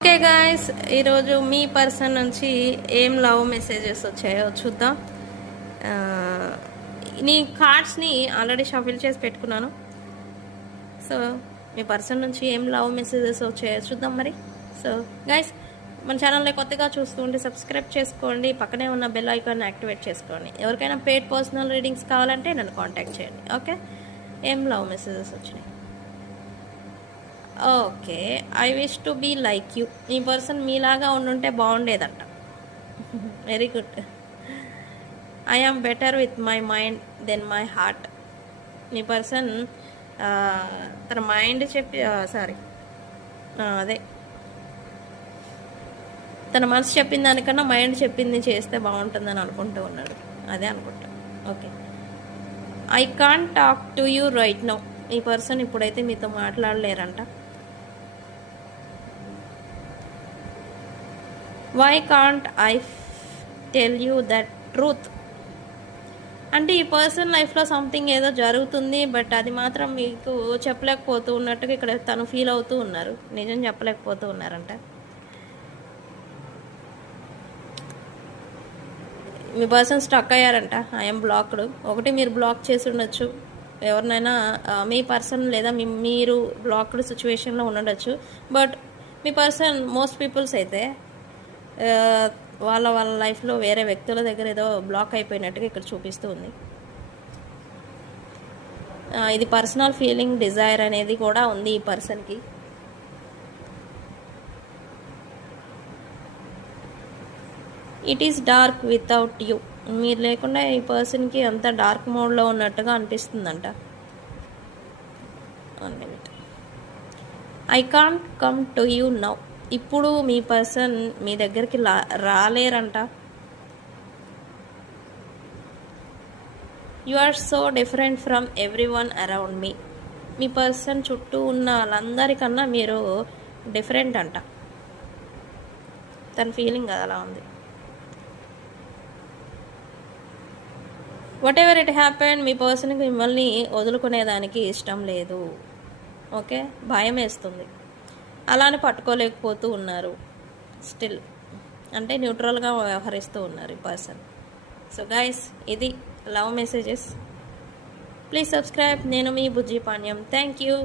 Okay guys, ఈరోజు మీ person నుంచి ఏం లవ్ మెసేజెస్ వచ్చాయో చూద్దాం. నీ కార్డ్స్ని ఆల్రెడీ షఫిల్ చేసి పెట్టుకున్నాను. సో మీ పర్సన్ నుంచి ఏం లవ్ మెసేజెస్ వచ్చాయో చూద్దాం మరి. సో గాయస్, మన ఛానల్ని కొత్తగా చూస్తూ ఉంటే సబ్స్క్రైబ్ చేసుకోండి, పక్కనే ఉన్న బెల్ ఐకాన్ యాక్టివేట్ చేసుకోండి. ఎవరికైనా పెయిడ్ పర్సనల్ రీడింగ్స్ కావాలంటే నన్ను కాంటాక్ట్ చేయండి. ఓకే, ఏం లవ్ మెసేజెస్ వచ్చినాయి? Okay, I wish to be like you. ఈ పర్సన్ మీలాగా ఉండుంటే బాగుండేదంట. Very good. I am better with my mind then my heart. మీ పర్సన్ తన మైండ్ అదే తన మనసు చెప్పిన దానికన్నా మైండ్ చెప్పింది చేస్తే బాగుంటుందని అనుకుంటూ ఉన్నాడు. అదే అనుకుంటా. Okay, I can't talk to you right now. ఈ పర్సన్ ఇప్పుడైతే మీతో మాట్లాడలేరంట. Why can't I tell you that truth. అంటే ఈ పర్సన్ లైఫ్లో సంథింగ్ ఏదో జరుగుతుంది, బట్ అది మాత్రం మీకు చెప్పలేకపోతూ ఉన్నట్టుగా ఇక్కడ తను ఫీల్ అవుతూ ఉన్నారు. నిజం చెప్పలేకపోతూ ఉన్నారంట. మీ పర్సన్ స్టక్ అయ్యారంట. I'm blocked. ఒకటి మీరు బ్లాక్ చేసి ఉండొచ్చు ఎవరినైనా, మీ పర్సన్, లేదా మీరు బ్లాక్డ్ సిచ్యువేషన్లో ఉండొచ్చు. బట్ మీ పర్సన్ మోస్ట్ పీపుల్స్ అయితే వాళ్ళ లైఫ్లో వేరే వ్యక్తుల దగ్గర ఏదో బ్లాక్ అయిపోయినట్టుగా ఇక్కడ చూపిస్తూ ఉంది. ఇది పర్సనల్ ఫీలింగ్, డిజైర్ అనేది కూడా ఉంది ఈ పర్సన్కి. It is dark without you. మీరు లేకుండా ఈ పర్సన్కి అంత డార్క్ మోడ్లో ఉన్నట్టుగా అనిపిస్తుందంట. 1 minute. I can't come to you now. ఇప్పుడు మీ పర్సన్ మీ దగ్గరికి రాలేరంట. You are so different from everyone around me. మీ పర్సన్ చుట్టూ ఉన్న వాళ్ళందరికన్నా మీరు డిఫరెంట్ అంట. తన ఫీలింగ్ అలా ఉంది. వాట్ ఎవర్ ఇట్ హ్యాపెన్, మీ పర్సన్కి మిమ్మల్ని వదులుకునేదానికి ఇష్టం లేదు. ఓకే, భయం వేస్తుంది. అలానే పట్టుకోలేకపోతూ ఉన్నారు. స్టిల్ అంటే న్యూట్రల్గా వ్యవహరిస్తూ ఉన్నారు ఈ పర్సన్. సో గైస్, ఇది లవ్ మెసేజెస్. Please subscribe. నేను మీ బుజ్జి పాణ్యం. Thank you.